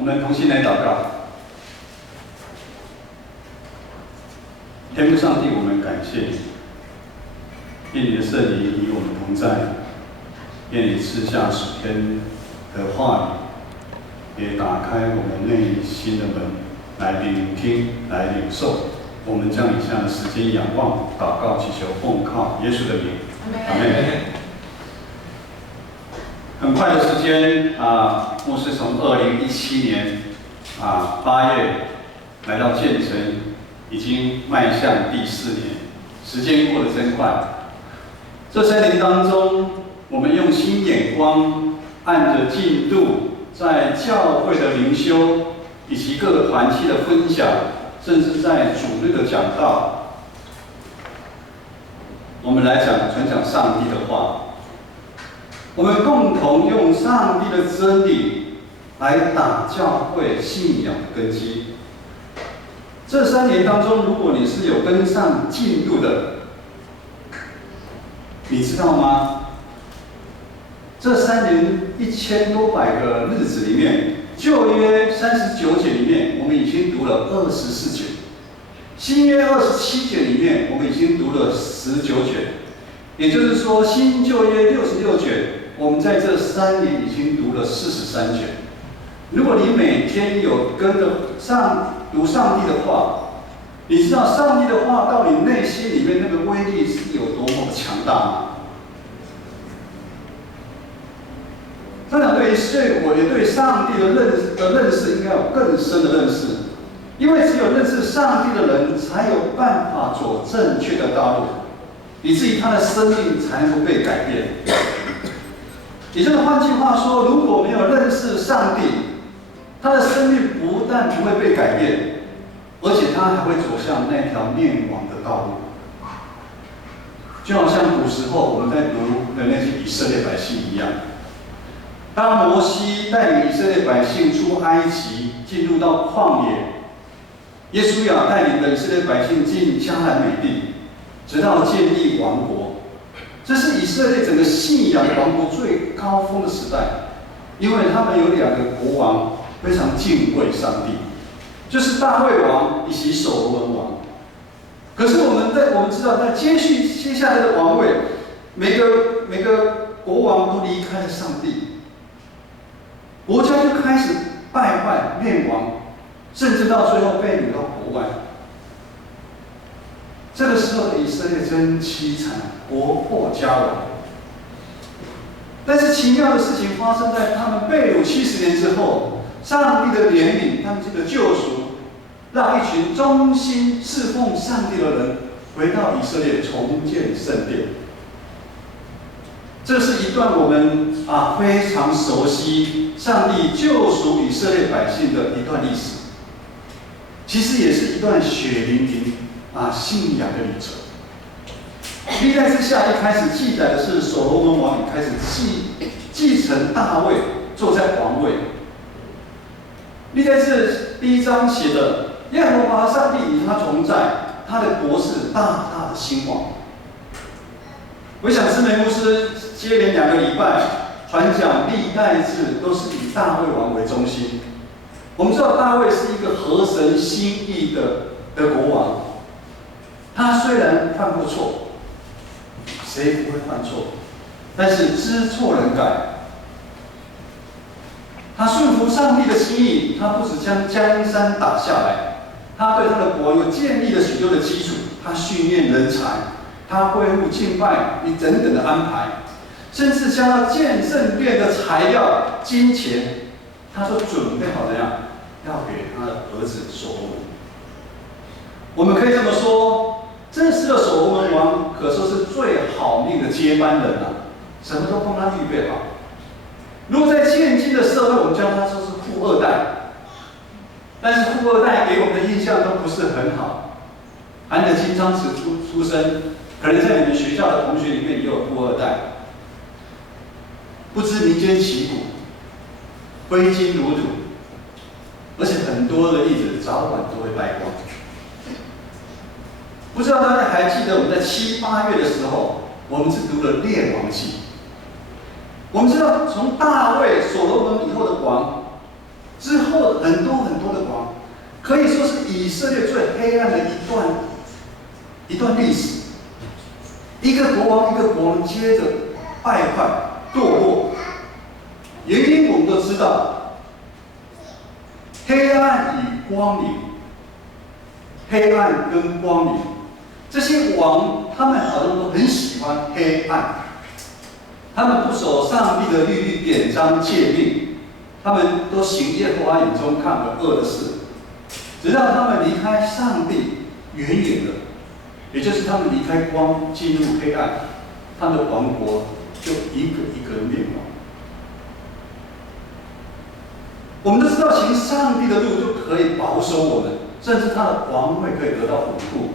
我们同心来祷告。天父上帝，我们感谢你，愿你的圣灵与我们同在，愿你赐下属天的话语，也打开我们内心的门，来聆听，来领受。我们将以下的时间仰望、祷告、祈求，奉靠耶稣的名。阿门。很快的时间牧师从2017年8月来到建成，已经迈向第4年，时间过得真快。这3年当中，我们用新眼光，按着进度，在教会的灵修以及各个团契的分享，甚至在主日的讲道，我们来传讲上帝的话。我们共同用上帝的真理来打教会信仰的根基。这3年当中，如果你是有跟上进度的，你知道吗？这3年1000多百个日子里面，旧约39节里面，我们已经读了24节；新约27节里面，我们已经读了19节。也就是说，新旧约66卷，我们在这3年已经读了43卷。如果你每天有跟着读上帝的话，你知道上帝的话到你内心里面那个威力是有多么的强大吗？当然，对于我也对上帝的认识应该有更深的认识，因为只有认识上帝的人，才有办法走正确的道路，以至于他的生命才能够被改变。也就是换句话说，如果没有认识上帝，他的生命不但不会被改变，而且他还会走向那条灭亡的道路。就好像古时候我们在读的那些以色列百姓一样，当摩西带领以色列百姓出埃及，进入到旷野，耶稣亚带领的以色列百姓进迦南美地，直到建立王国。这是以色列整个信仰的王国最高峰的时代，因为他们有2个国王非常敬畏上帝，就是大卫王以及所罗门王。可是我们知道，在接下来的王位，每个国王都离开了上帝，国家就开始败坏灭亡，甚至到最后被掳到国外。这个时候的以色列真凄惨，国破家亡。但是奇妙的事情发生在他们被掳70年之后，上帝的怜悯，他们这个救赎，让一群忠心侍奉上帝的人回到以色列重建圣殿。这是一段我们非常熟悉上帝救赎以色列百姓的一段历史，其实也是一段血淋淋信仰的旅程。历代志下一开始记载的是所罗门王也开始继承大卫坐在皇位。历代志1章写的，耶和华上帝与他同在，他的国是大大的兴旺。我想思梅牧师接连2个礼拜传讲历代志，都是以大卫王为中心。我们知道大卫是一个合神心意的国王，他虽然犯过错，谁不会犯错？但是知错能改。他顺服上帝的心意，他不只将江山打下来，他对他的国又建立了许多的基础，他训练人才，他会务敬拜等等的安排，甚至将要建圣殿的材料、金钱，他都准备好怎样，要给他的儿子所罗门。我们可以这么说，这时的所罗门王可说是最好命的接班人什么都帮他预备好。如果在现今的社会，我们叫他说是富2代，但是富2代给我们的印象都不是很好。含着金汤匙出生，可能在你们学校的同学里面也有富2代，不知民间疾苦，挥金如土，而且很多的例子早晚都会败光。不知道大家还记得我们在7、8月的时候，我们是读了《列王记》。我们知道，从大卫、所罗门以后的王，之后很多很多的王，可以说是以色列最黑暗的一段历史。一个国王一个国王接着败坏堕落，原因我们都知道，黑暗与光明，黑暗跟光明，这些王他们好像都很喜欢黑暗，他们不守上帝的律例典章诫命，他们都行耶和华眼中看为恶的事，直到他们离开上帝远远的，也就是他们离开光进入黑暗，他们的王国就一个一个灭亡。我们都知道，行上帝的路就可以保守我们，甚至他的王位可以得到稳固。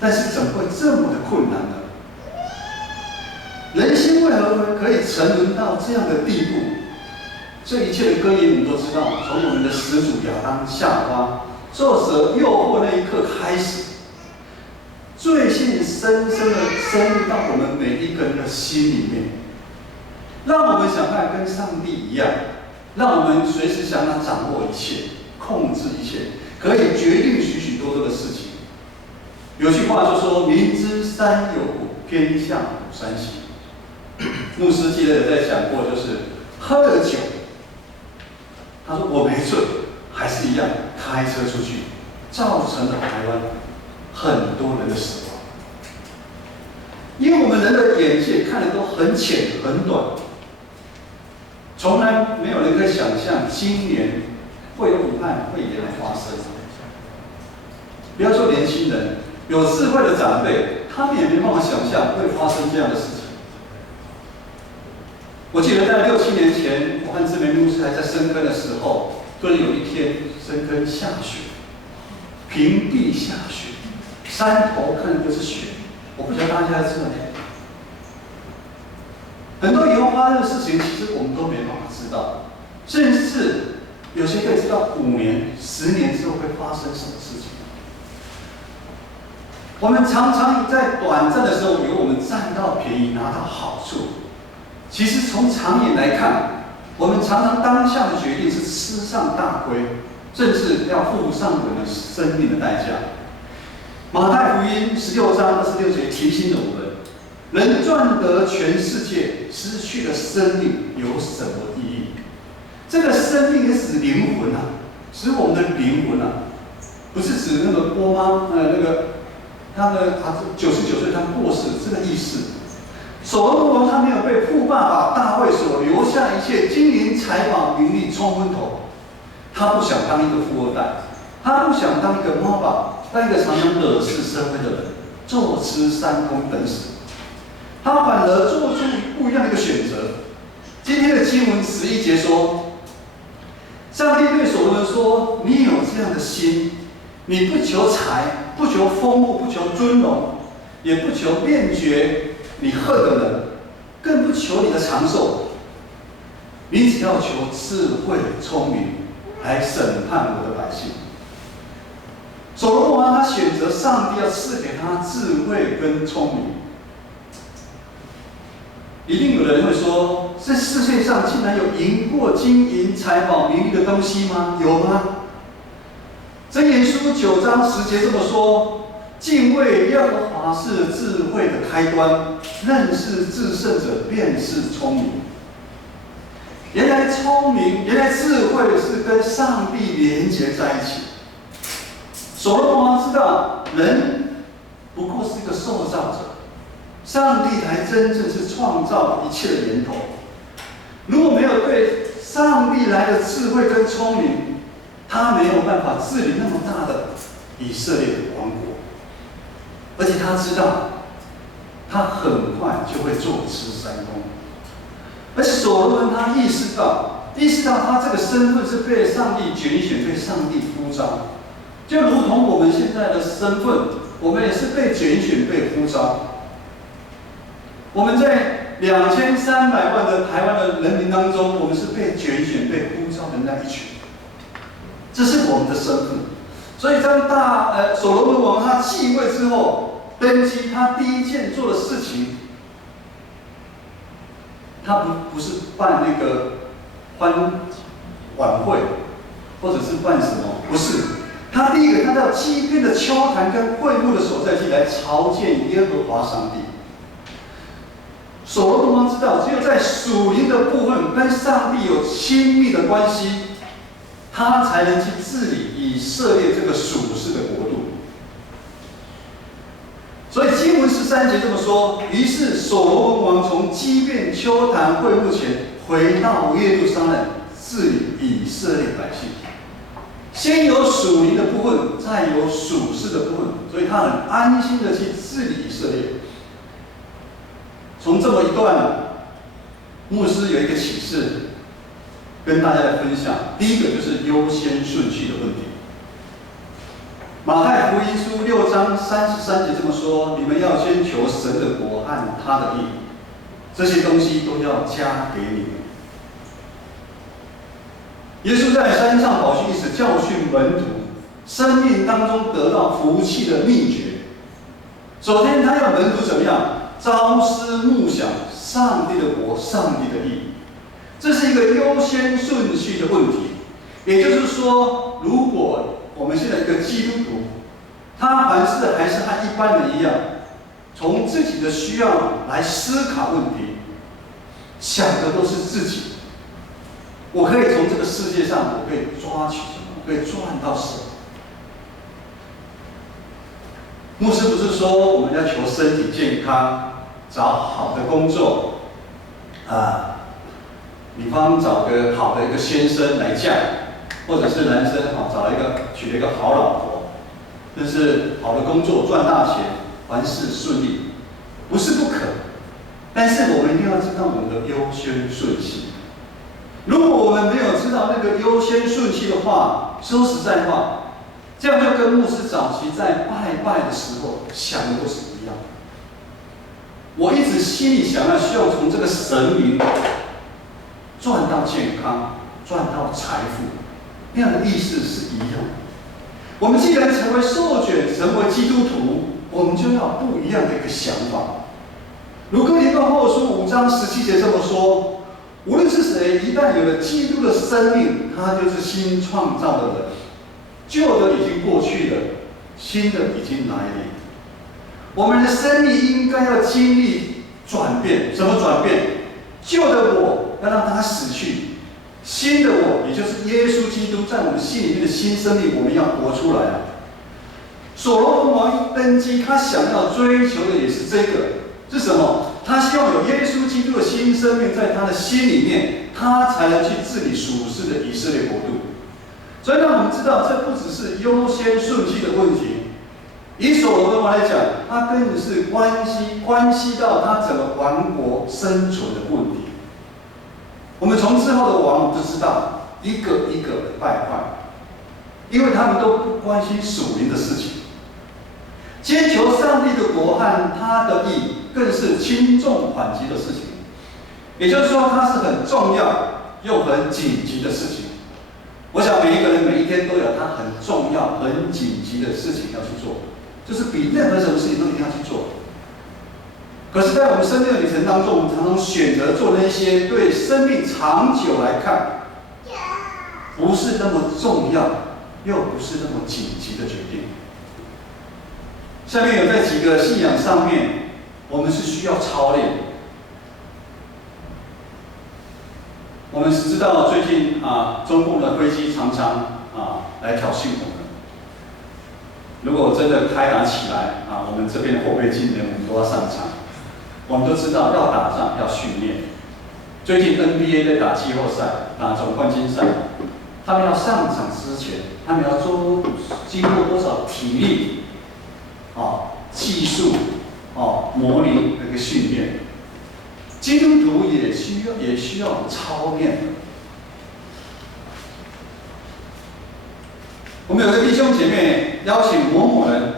但是怎么会这么的困难呢？人心为何可以沉沦到这样的地步？这一切的根源我们都知道，从我们的始祖亚当夏娃受蛇诱惑那一刻开始，罪性深深的深入到我们每一个人的心里面，让我们想看跟上帝一样，让我们随时想要掌握一切、控制一切，可以决定许许多多的事情。有句话就说：“明知山有虎，偏向虎山行。”牧师记得有在讲过，就是喝了酒，他说我没醉，还是一样开车出去，造成了台湾很多人的死亡。因为我们人的眼界看的都很浅很短，从来没有人可以想象今年会有武汉肺炎的发生。不要说年轻人，有智慧的长辈，他们也没办法想象会发生这样的事情。我记得在6、7年前，我和志明牧师还在深坑的时候，突然有一天深坑下雪，平地下雪，山头看就是雪。我不晓得大家知道没？很多以后发生的事情，其实我们都没办法知道，甚至有些可以知道5年、10年之后会发生什么事情。我们常常在短暂的时候，以为我们占到便宜、拿到好处。其实从长远来看，我们常常当下的决定是吃上大亏，甚至要付上我们生命的代价。马太福音16章26节提醒了我们：人赚得全世界，失去了生命，有什么意义？这个生命是指灵魂啊，指我们的灵魂啊，不是指那个郭妈他的99岁他过世这个意思。所罗门王他没有被富爸爸大卫所留下一切金银财宝名利冲昏头，他不想当一个富二代，他不想当一个妈宝，当一个常常惹是生非的人，坐吃山空等死。他反而做出不一样的一个选择。今天的经文11节说，上帝对所罗门说：“你有这样的心，你不求财，不求丰富，不求尊荣，也不求便捷。你恨的人，更不求你的长寿，你只要求智慧、聪明，来审判我的百姓。”所罗门王他选择上帝要赐给他智慧跟聪明。一定有人会说：这世界上竟然有赢过金银财宝名利的东西吗？有吗？箴言书9章10节这么说：敬畏耶和华是智慧的开端，认识至圣者便是聪明。原来聪明，原来智慧是跟上帝连结在一起。所罗门王知道，人不过是一个受造者，上帝才真正是创造一切的源头。如果没有对上帝来的智慧跟聪明，他没有办法治理那么大的以色列的王国。而且他知道，他很快就会坐吃山空。而且所罗门他意识到他这个身份是被上帝拣选、被上帝呼召，就如同我们现在的身份，我们也是被拣选、被呼召。我们在2300万的台湾的人民当中，我们是被拣选、被呼召的那一群，这是我们的身份。所以当所罗门王他继位之后，登基，他第一件做的事情，他不是办那个晚会，或者是办什么，不是。他第一个，他要欺骗的秋坛跟会幕的所在地来朝见耶和华上帝。所罗门王知道，只有在属灵的部分跟上帝有亲密的关系，他才能去治理以色列这个属世的国度。所以经文13节这么说：于是所罗门王从基遍丘坛会幕前回到耶路撒冷，治理以色列百姓。先有属灵的部分，再有属世的部分，所以他很安心的去治理以色列。从这么一段，牧师有一个启示，跟大家来分享。第一个就是优先顺序的问题。马太福音书6章33节这么说：你们要先求神的国和他的义，这些东西都要加给你们。耶稣在山上宝训一直教训门徒，生命当中得到福气的秘诀。首先，他要门徒怎么样？朝思暮想上帝的国、上帝的义，这是一个优先顺序的问题。也就是说，如果我们现在一个基督徒，他凡事还是和一般人一样，从自己的需要来思考问题，想的都是自己。我可以从这个世界上，我可以抓取什么？我可以赚到什么？牧师不是说我们要求身体健康，找好的工作，女方找个好的一个先生来嫁，或者是男生娶了一个好老婆，就是好的工作赚大钱，凡事顺利，不是不可。但是我们一定要知道我们的优先顺序。如果我们没有知道那个优先顺序的话，说实在话，这样就跟牧师早期在拜的时候想的都是一样。我一直心里想要希望从这个神明赚到健康，赚到财富，那样的意思是一样的。我们既然成为受卷，成为基督徒，我们就要不一样的一个想法。如哥林多后书5章17节这么说：无论是谁，一旦有了基督的生命，他就是新创造的人。旧的已经过去了，新的已经来临。我们的生命应该要经历转变，什么转变？旧的我要让它死去，新的我，也就是耶稣基督在我们心里面的新生命，我们要活出来啊！所罗门王一登基，他想要追求的也是这个，是什么？他希望有耶稣基督的新生命在他的心里面，他才能去治理属世的以色列国度。所以让我们知道，这不只是优先顺序的问题。以所罗门王来讲，它根本是关系到他整个王国生存的问题。我们从之后的王，我们就知道一个一个的败坏，因为他们都不关心属灵的事情。先求上帝的国和他的义，更是轻重缓急的事情。也就是说，它是很重要又很紧急的事情。我想每一个人每一天都有他很重要、很紧急的事情要去做，就是比任何什么事情都一定要去做。可是，在我们生命的旅程当中，我们常常选择做那些对生命长久来看不是那么重要，又不是那么紧急的决定。下面有在几个信仰上面，我们是需要操练。我们是知道最近中共的飞机常常来挑衅我们。如果真的开打起来我们这边的后备军人我们都要上场。我们都知道要打仗要训练。最近 NBA 在打季后赛、打总冠军赛，他们要上场之前，他们要经过多少体力、技术、模拟那个训练。基督徒也需要操练的。我们有个弟兄姐妹邀请某某人，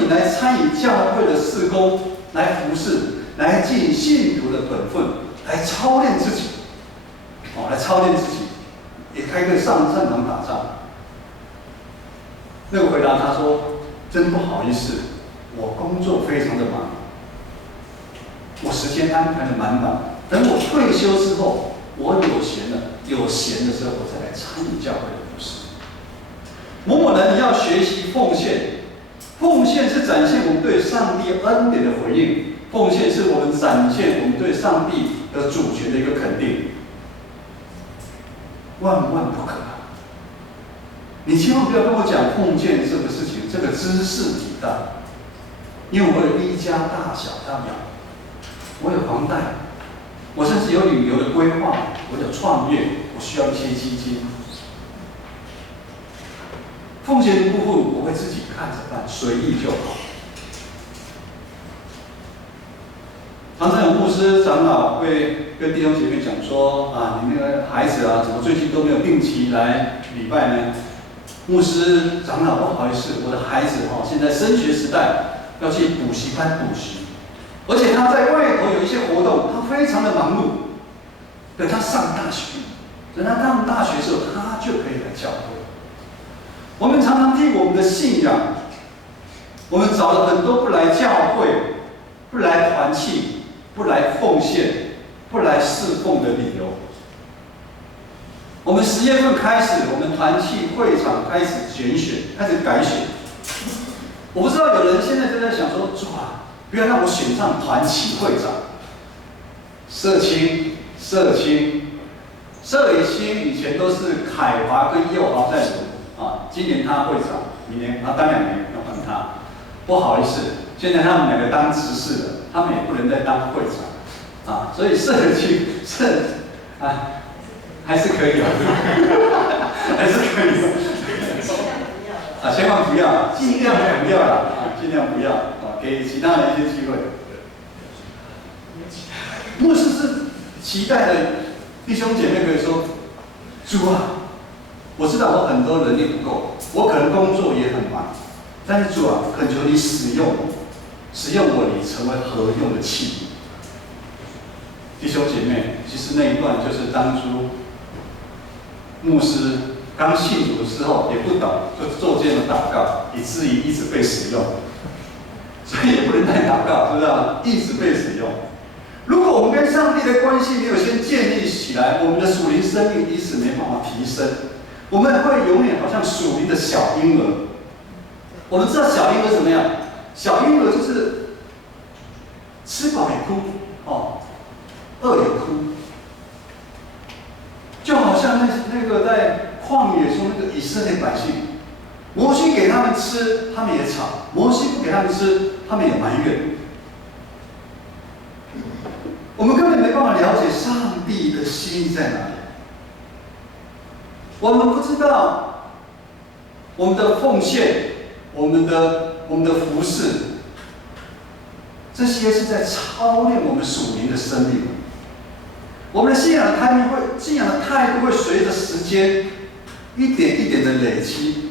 你来参与教会的事工，来服侍，来尽信徒的本分，来操练自己，也开个上场打仗。那个回答他说：“真不好意思，我工作非常的忙。”我时间安排的满满，等我退休之后，我有闲了，有闲的时候我再来参与教会的服事。某某人你要学习奉献，奉献是展现我们对上帝恩典的回应，奉献是我们展现我们对上帝的主权的一个肯定，万万不可。你千万不要跟我讲奉献这个事情，这个知识体大，因为我有一家大小要养，我有房贷，我甚至有旅游的规划，我有创业，我需要一些基金。奉献的部分我会自己看着办，随意就好。常常有牧师长老会跟弟兄姐妹讲说：啊，你那个孩子啊，怎么最近都没有定期来礼拜呢？牧师长老，不好意思，我的孩子现在升学时代要去补习班补习，而且他在外头有一些活动，他非常的忙碌。等他上大学，等他上大学的时候，他就可以来教会。我们常常替我们的信仰，我们找了很多不来教会、不来团契、不来奉献、不来侍奉的理由。我们10月份开始，我们团契会场开始拣选，开始改选。我不知道有人现在正在想说：主啊，不要让我选上团契会长。社青以前都是凯华跟佑豪在轮啊，今年他会长，明年他当2年要换他。不好意思，现在他们2个当执事了，他们也不能再当会长啊，所以还是可以啊，还是可以啊，千万不要，尽量不要啦啊，尽量不要啊，给其他人一些机会。牧师是期待的弟兄姐妹可以说：主啊，我知道我很多能力不够，我可能工作也很忙，但是主啊，恳求你使用我，你成为合用的器皿。弟兄姐妹，其实那一段就是当初牧师刚信主的时候也不懂，就做这样的祷告，以至于一直被使用，所以也不能再祷告，知不知道？一直被使用。如果我们跟上帝的关系没有先建立起来，我们的属灵生命因此没办法提升，我们会永远好像属灵的小婴儿。我们知道小婴儿怎么样？小婴儿就是吃饱也哭，饿也哭，就好像那个在旷野中那个以色列百姓，摩西给他们吃，他们也吵；摩西不给他们吃，他们也埋怨。我们根本没办法了解上帝的心在哪里。我们不知道我们的奉献、我们的服事，这些是在操练我们属灵的生命。我们的信仰的态度会随着时间一点一点的累积，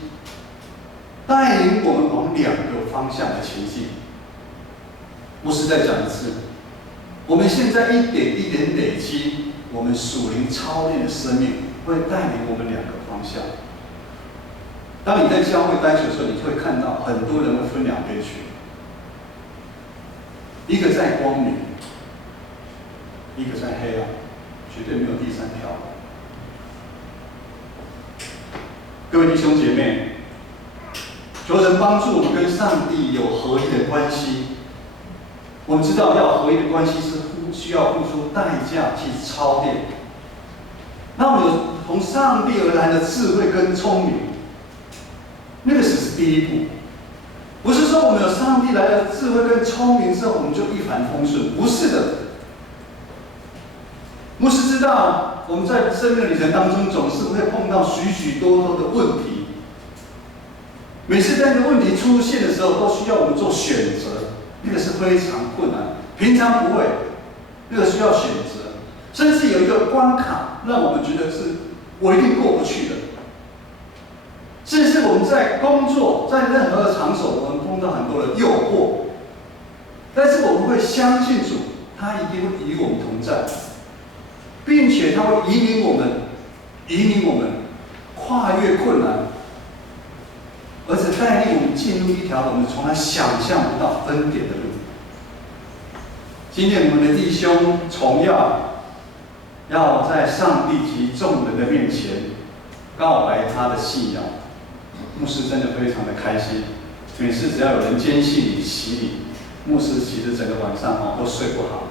带领我们往2个方向的前进。牧师再讲一次，我们现在一点一点累积，我们属灵操练的生命会带领我们2个方向。当你在教会待久的时候，你会看到很多人会分2边去，一个在光明，一个在黑暗，绝对没有第3条。各位弟兄姐妹，求神帮助我们跟上帝有合一的关系。我们知道要合一的关系是需要付出代价去操练。那我们有从上帝而来的智慧跟聪明，那个只是第一步。不是说我们有上帝来的智慧跟聪明之后，我们就一帆风顺，不是的。牧师知道，我们在生命的旅程当中，总是会碰到许许多多的问题。每次在这个问题出现的时候，都需要我们做选择，那个是非常困难。平常不会，那个需要选择，甚至有一个关卡，让我们觉得是我一定过不去的。甚至我们在工作，在任何的场所，我们碰到很多的诱惑，但是我们会相信主，他一定会与我们同在，并且他会引领我们跨越困难，而且带领我们进入一条我们从来想象不到恩典的路。今天我们的弟兄崇耀，要在上帝及众人的面前告白他的信仰。牧师真的非常的开心，每次只要有人坚信你洗礼，牧师其实整个晚上都睡不好。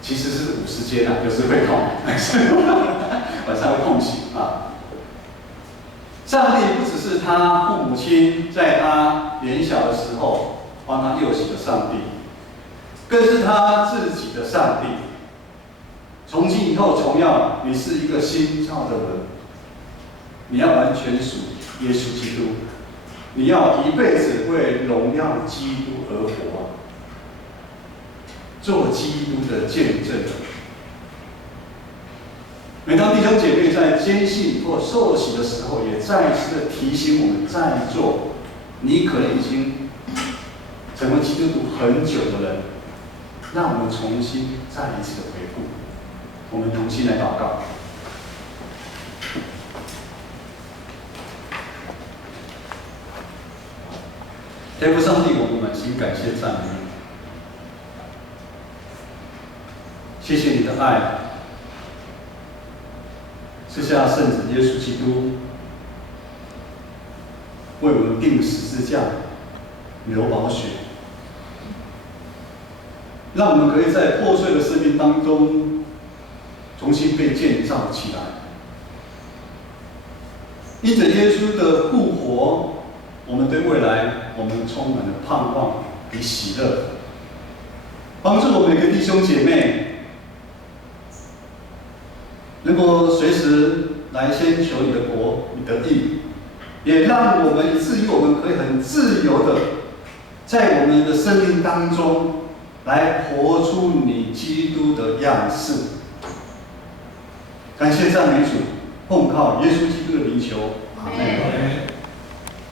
其实是午时间有时会痛，晚上会痛醒啊。上帝不只是他父母亲在他年小的时候帮他幼洗的上帝，更是他自己的上帝。从今以后，从要你是一个新造的人，你要完全属耶稣基督，你要一辈子为荣耀基督而活，做基督的见证人。每当弟兄姐妹在坚信或受洗的时候，也再一次的提醒我们在座，你可能已经成为基督徒很久的人，让我们重新再一次的回顾。我们同心来祷告。天父上帝，我们满心感谢赞美你，谢谢你的爱，赐下圣子耶稣基督，为我们钉十字架，流宝血，让我们可以在破碎的生命当中重新被建造起来。因着耶稣的复活，我们对未来我们充满了盼望与喜乐，帮助我们每个弟兄姐妹能够随时来先求你的国、你的义，也让我们以至于我们可以很自由的在我们的生命当中来活出你基督的样式。感谢赞美主，奉靠耶稣基督的名求，阿们。